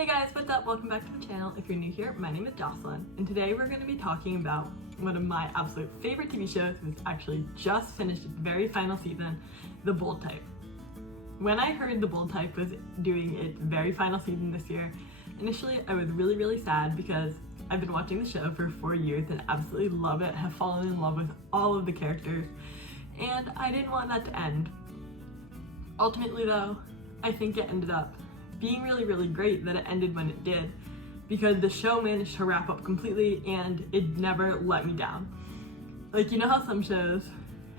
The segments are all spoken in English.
Hey guys, what's up? Welcome back to the channel. If you're new here, my name is Jocelyn, and today we're going to be talking about one of my absolute favorite TV shows, which actually just finished its very final season, The Bold Type. When I heard The Bold Type was doing its very final season this year, initially I was really sad because I've been watching the show for 4 years and absolutely love it, have fallen in love with all of the characters, and I didn't want that to end. Ultimately though, I think it ended up being really great that it ended when it did, because the show managed to wrap up completely and it never let me down. Like, you know how some shows,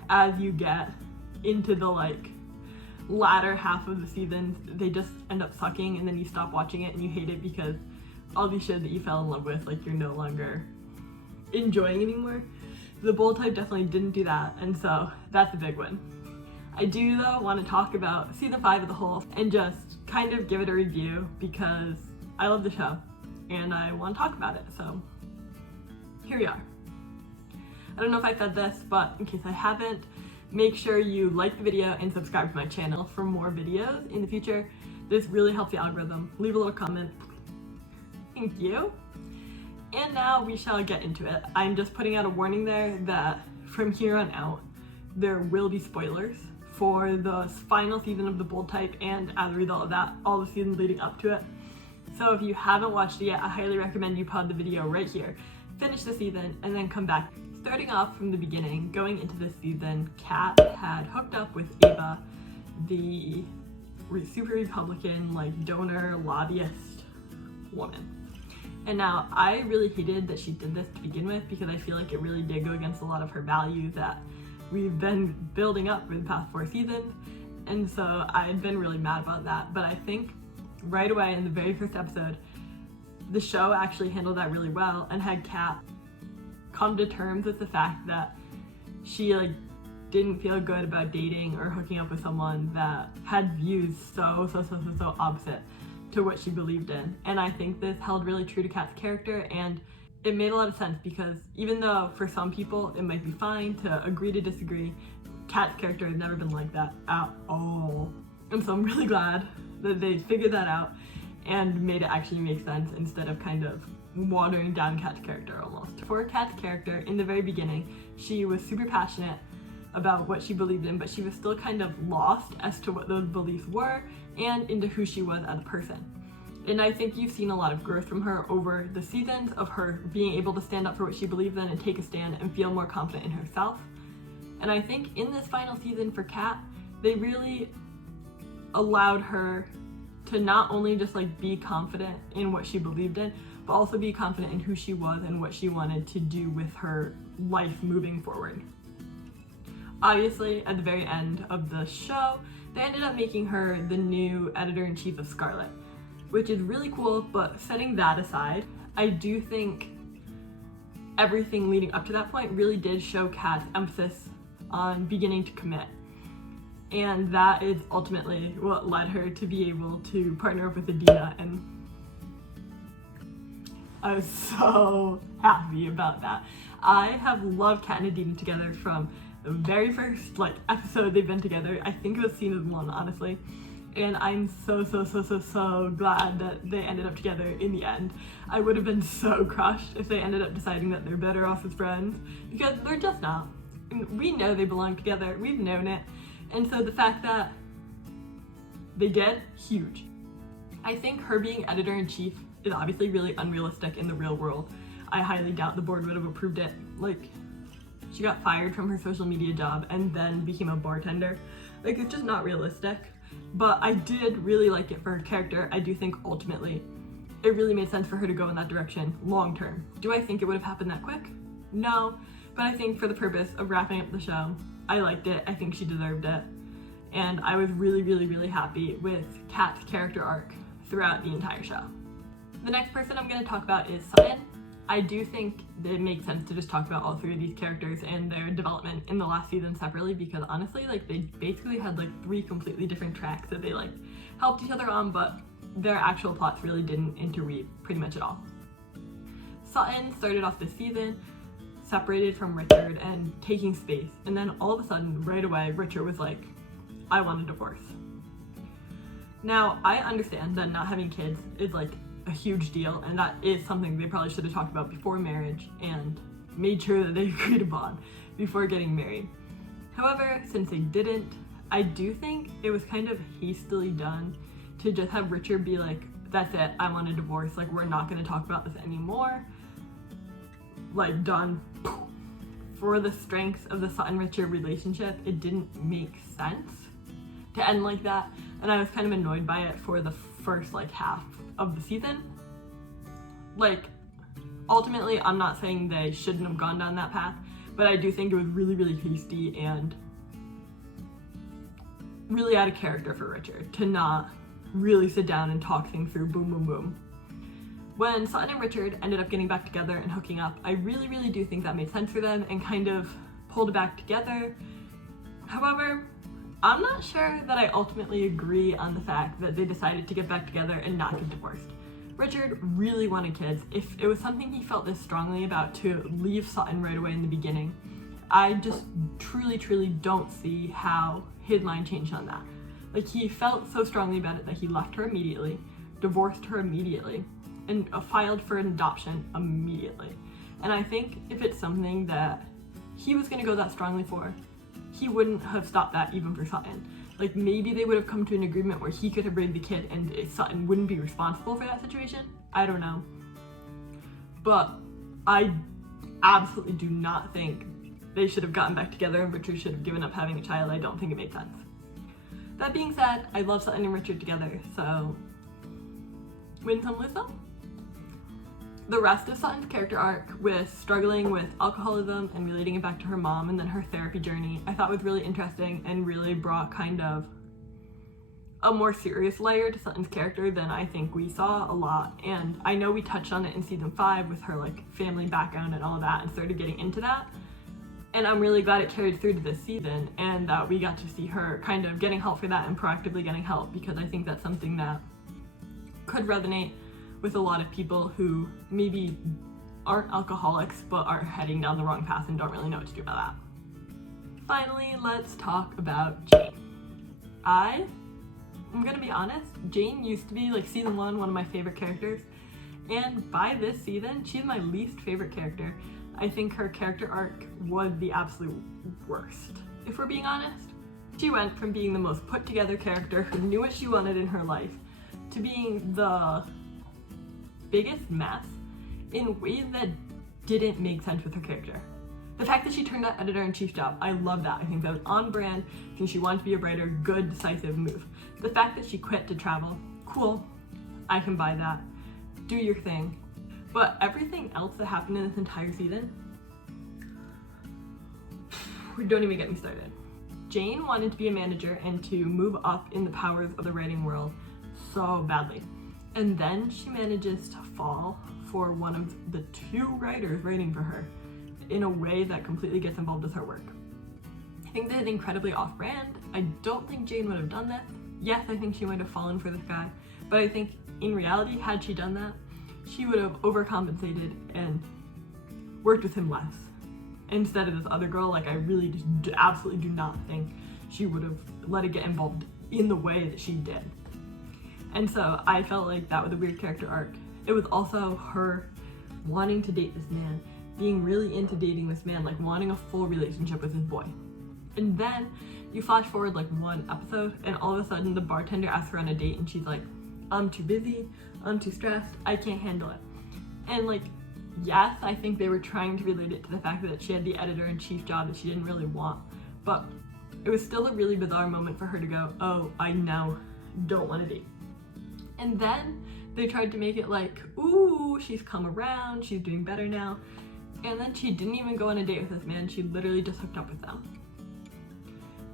as you get into the latter half of the seasons, they just end up sucking and then you stop watching it and you hate it because all these shows that you fell in love with, you're no longer enjoying anymore. The Bold Type definitely didn't do that, and so that's a big win. I do though want to talk about season 5 as a whole and just kind of give it a review because I love the show and I want to talk about it, so here we are. I don't know if I said this, but in case I haven't, make sure you like the video and subscribe to my channel for more videos in the future. This really helps the algorithm. Leave a little comment. Thank you. And now we shall get into it. I'm just putting out a warning there that from here on out, there will be spoilers for the final season of The Bold Type, and as a result of that, all the seasons leading up to it. So if you haven't watched it yet, I highly recommend you pause the video right here, finish the season, and then come back. Starting off from the beginning, going into this season, Kat had hooked up with Ava, the super Republican, donor lobbyist woman. And now, I really hated that she did this to begin with because I feel like it really did go against a lot of her values that we've been building up for the past 4 seasons, and so I had been really mad about that. But I think right away in the very first episode, the show actually handled that really well and had Kat come to terms with the fact that she didn't feel good about dating or hooking up with someone that had views so opposite to what she believed in. And I think this held really true to Kat's character, and it made a lot of sense because even though for some people it might be fine to agree to disagree, Kat's character has never been like that at all. And so I'm really glad that they figured that out and made it actually make sense instead of kind of watering down Kat's character almost. For Kat's character, in the very beginning, she was super passionate about what she believed in, but she was still kind of lost as to what those beliefs were and into who she was as a person. And I think you've seen a lot of growth from her over the seasons of her being able to stand up for what she believes in and take a stand and feel more confident in herself. And I think in this final season for Kat, they really allowed her to not only just be confident in what she believed in, but also be confident in who she was and what she wanted to do with her life moving forward. Obviously, at the very end of the show, they ended up making her the new editor-in-chief of Scarlet, which is really cool. But setting that aside, I do think everything leading up to that point really did show Kat's emphasis on beginning to commit. And that is ultimately what led her to be able to partner up with Adina, and I was so happy about that. I have loved Kat and Adina together from the very first episode they've been together. I think it was season 1, honestly. And I'm so glad that they ended up together in the end. I would have been so crushed if they ended up deciding that they're better off as friends, because they're just not. We know they belong together, we've known it, and so the fact that they did, huge. I think her being editor-in-chief is obviously really unrealistic in the real world. I highly doubt the board would have approved it. She got fired from her social media job and then became a bartender. It's just not realistic. But I did really like it for her character. I do think ultimately it really made sense for her to go in that direction long term. Do I think it would have happened that quick? No, but I think for the purpose of wrapping up the show, I liked it. I think she deserved it. And I was really happy with Kat's character arc throughout the entire show. The next person I'm going to talk about is Sutton. I do think that it makes sense to just talk about all 3 of these characters and their development in the last season separately, because honestly, they basically had 3 completely different tracks that they helped each other on, but their actual plots really didn't interweave pretty much at all. Sutton started off this season separated from Richard and taking space, and then all of a sudden, right away, Richard was like, I want a divorce. Now, I understand that not having kids is a huge deal, and that is something they probably should have talked about before marriage and made sure that they agreed upon before getting married. However, since they didn't, I do think it was kind of hastily done to just have Richard be like, that's it, I want a divorce, like we're not going to talk about this anymore, like done. For the strengths of the Sutton-Richard relationship, it didn't make sense to end like that, and I was kind of annoyed by it for the first like half of the season. Like, ultimately, I'm not saying they shouldn't have gone down that path, but I do think it was really, really hasty and really out of character for Richard to not really sit down and talk things through, boom, boom, boom. When Sutton and Richard ended up getting back together and hooking up, I really, really do think that made sense for them and kind of pulled it back together. However, I'm not sure that I ultimately agree on the fact that they decided to get back together and not get divorced. Richard really wanted kids. If it was something he felt this strongly about to leave Sutton right away in the beginning, I just truly, truly don't see how his mind changed on that. Like, he felt so strongly about it that he left her immediately, divorced her immediately, and filed for an adoption immediately. And I think if it's something that he was gonna go that strongly for, he wouldn't have stopped that even for Sutton. Like, maybe they would have come to an agreement where he could have raised the kid and Sutton wouldn't be responsible for that situation. I don't know. But I absolutely do not think they should have gotten back together and Richard should have given up having a child. I don't think it made sense. That being said, I love Sutton and Richard together, so win some, lose some. The rest of Sutton's character arc, with struggling with alcoholism and relating it back to her mom and then her therapy journey, I thought was really interesting and really brought kind of a more serious layer to Sutton's character than I think we saw a lot. And I know we touched on it in season 5 with her like family background and all of that and started getting into that. And I'm really glad it carried through to this season and that we got to see her kind of getting help for that and proactively getting help, because I think that's something that could resonate with a lot of people who maybe aren't alcoholics but are heading down the wrong path and don't really know what to do about that. Finally, let's talk about Jane. I'm gonna be honest, Jane used to be, like, season 1, one of my favorite characters, and by this season, she's my least favorite character. I think her character arc was the absolute worst, if we're being honest. She went from being the most put together character who knew what she wanted in her life to being the biggest mess in ways that didn't make sense with her character. The fact that she turned that editor-in-chief job, I love that. I think that was on brand. I think she wanted to be a writer, good, decisive move. The fact that she quit to travel, cool, I can buy that. Do your thing. But everything else that happened in this entire season, don't even get me started. Jane wanted to be a manager and to move up in the powers of the writing world so badly. And then she manages to fall for one of the 2 writers writing for her in a way that completely gets involved with her work. I think that is incredibly off-brand. I don't think Jane would have done that. Yes, I think she might have fallen for this guy, but I think in reality, had she done that, she would have overcompensated and worked with him less. Instead of this other girl, like, I really just absolutely do not think she would have let it get involved in the way that she did. And so I felt like that was a weird character arc. It was also her wanting to date this man, being really into dating this man, like wanting a full relationship with this boy. And then you flash forward like 1 episode and all of a sudden the bartender asks her on a date and she's like, I'm too busy, I'm too stressed, I can't handle it. And like, yes, I think they were trying to relate it to the fact that she had the editor-in-chief job that she didn't really want, but it was still a really bizarre moment for her to go, oh, I now don't want to date. And then they tried to make it like, ooh, she's come around, she's doing better now. And then she didn't even go on a date with this man, she literally just hooked up with them.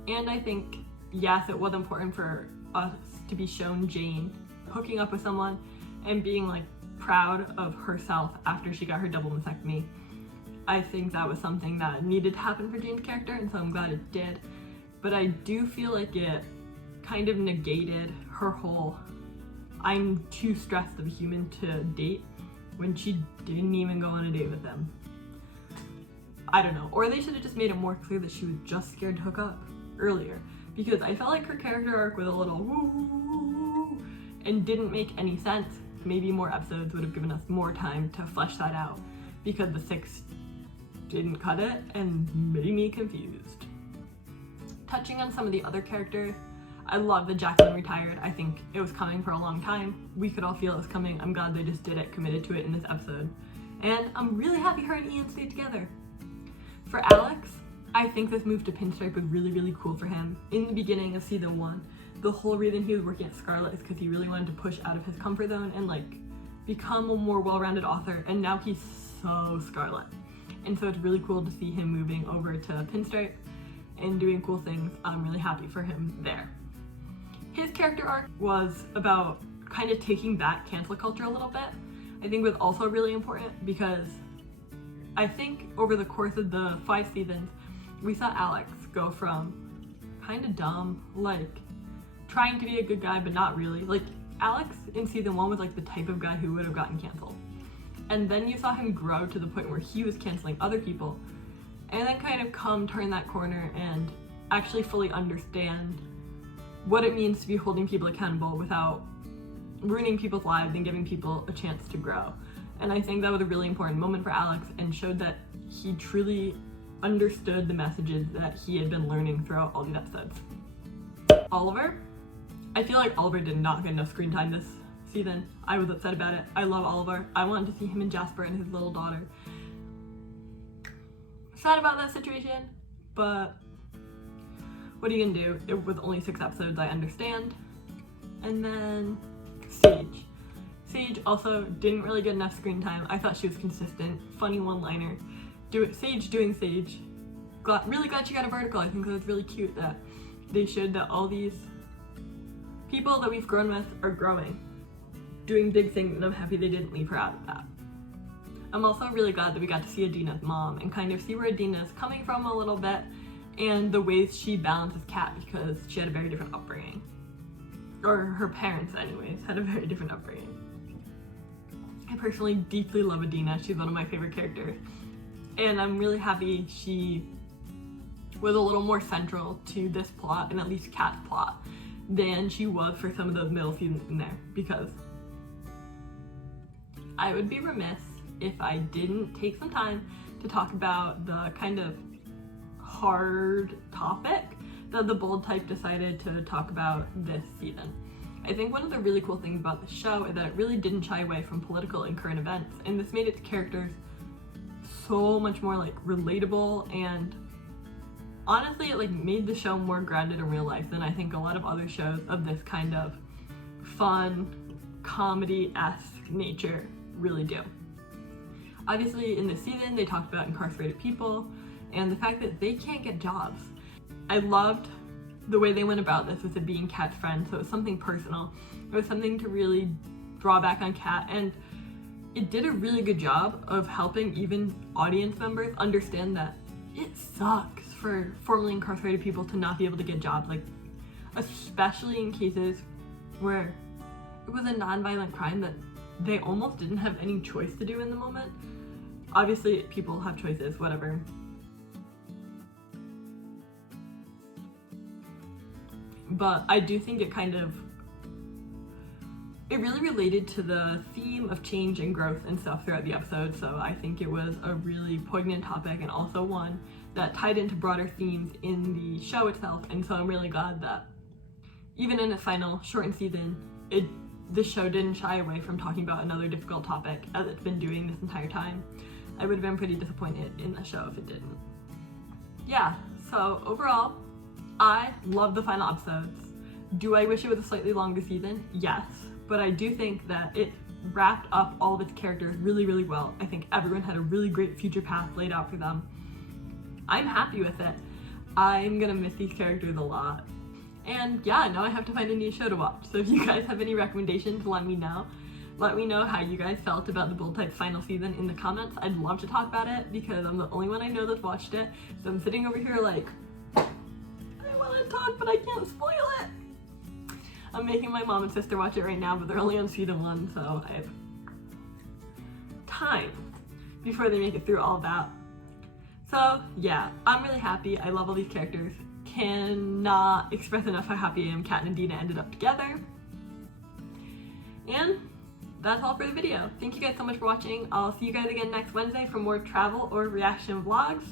And I think, yes, it was important for us to be shown Jane hooking up with someone and being like proud of herself after she got her double mastectomy. I think that was something that needed to happen for Jane's character, and so I'm glad it did. But I do feel like it kind of negated her whole I'm too stressed of a human to date when she didn't even go on a date with them. I don't know. Or they should have just made it more clear that she was just scared to hook up earlier, because I felt like her character arc was a little woo and didn't make any sense. maybe more episodes would have given us more time to flesh that out, because the 6 didn't cut it and made me confused. Touching on some of the other characters, I love that Jocelyn retired. I think it was coming for a long time. We could all feel it was coming. I'm glad they just did it, committed to it in this episode. And I'm really happy her and Ian stayed together. For Alex, I think this move to Pinstripe was really, really cool for him. In the beginning of season 1, the whole reason he was working at Scarlet is because he really wanted to push out of his comfort zone and like become a more well-rounded author, and now he's so Scarlet. And so it's really cool to see him moving over to Pinstripe and doing cool things. I'm really happy for him there. His character arc was about kind of taking back cancel culture a little bit. I think was also really important because I think over the course of the 5 seasons, we saw Alex go from kind of dumb, like trying to be a good guy but not really. Like Alex in season 1 was like the type of guy who would have gotten canceled. And then you saw him grow to the point where he was canceling other people, and then kind of turn that corner and actually fully understand what it means to be holding people accountable without ruining people's lives and giving people a chance to grow. And I think that was a really important moment for Alex and showed that he truly understood the messages that he had been learning throughout all these episodes. Oliver, I feel like Oliver did not get enough screen time this season. I was upset about it. I love Oliver. I wanted to see him and Jasper and his little daughter. Sad about that situation, but what are you gonna do? It was only 6 episodes, I understand. And then Sage. Sage also didn't really get enough screen time. I thought she was consistent, funny one-liner. Sage doing Sage. Really glad she got a vertical. I think that was really cute that they showed that all these people that we've grown with are growing, doing big things, and I'm happy they didn't leave her out of that. I'm also really glad that we got to see Adina's mom and kind of see where Adina's coming from a little bit and the ways she balances Kat, because she had a very different upbringing. Or her parents anyways, had a very different upbringing. I personally deeply love Adina. She's one of my favorite characters. And I'm really happy she was a little more central to this plot, and at least Kat's plot, than she was for some of those middle seasons in there, because I would be remiss if I didn't take some time to talk about the kind of hard topic that the Bold Type decided to talk about this season. I think one of the really cool things about the show is that it really didn't shy away from political and current events, and this made its characters so much more like relatable, and honestly it like made the show more grounded in real life than I think a lot of other shows of this kind of fun, comedy-esque nature really do. Obviously in this season they talked about incarcerated people and the fact that they can't get jobs. I loved the way they went about this with it being Kat's friend, so it was something personal. It was something to really draw back on Kat, and it did a really good job of helping even audience members understand that it sucks for formerly incarcerated people to not be able to get jobs, like especially in cases where it was a non-violent crime that they almost didn't have any choice to do in the moment. Obviously people have choices, whatever. But I do think it really related to the theme of change and growth and stuff throughout the episode, so I think it was a really poignant topic and also one that tied into broader themes in the show itself, and so I'm really glad that even in its final shortened season, the show didn't shy away from talking about another difficult topic as it's been doing this entire time. I would have been pretty disappointed in the show if it didn't. Yeah, so overall, I love the final episodes. Do I wish it was a slightly longer season? Yes, but I do think that it wrapped up all of its characters really, really well. I think everyone had a really great future path laid out for them. I'm happy with it. I'm gonna miss these characters a lot. And yeah, now I have to find a new show to watch. So if you guys have any recommendations, let me know. Let me know how you guys felt about the Bold Type final season in the comments. I'd love to talk about it because I'm the only one I know that's watched it. So I'm sitting over here like, I want to talk, but I can't spoil it. I'm making my mom and sister watch it right now, but they're only on season 1, so I have time before they make it through all of that. So yeah, I'm really happy. I love all these characters. Cannot express enough how happy I am Kat and Adina ended up together. And that's all for the video. Thank you guys so much for watching. I'll see you guys again next Wednesday for more travel or reaction vlogs.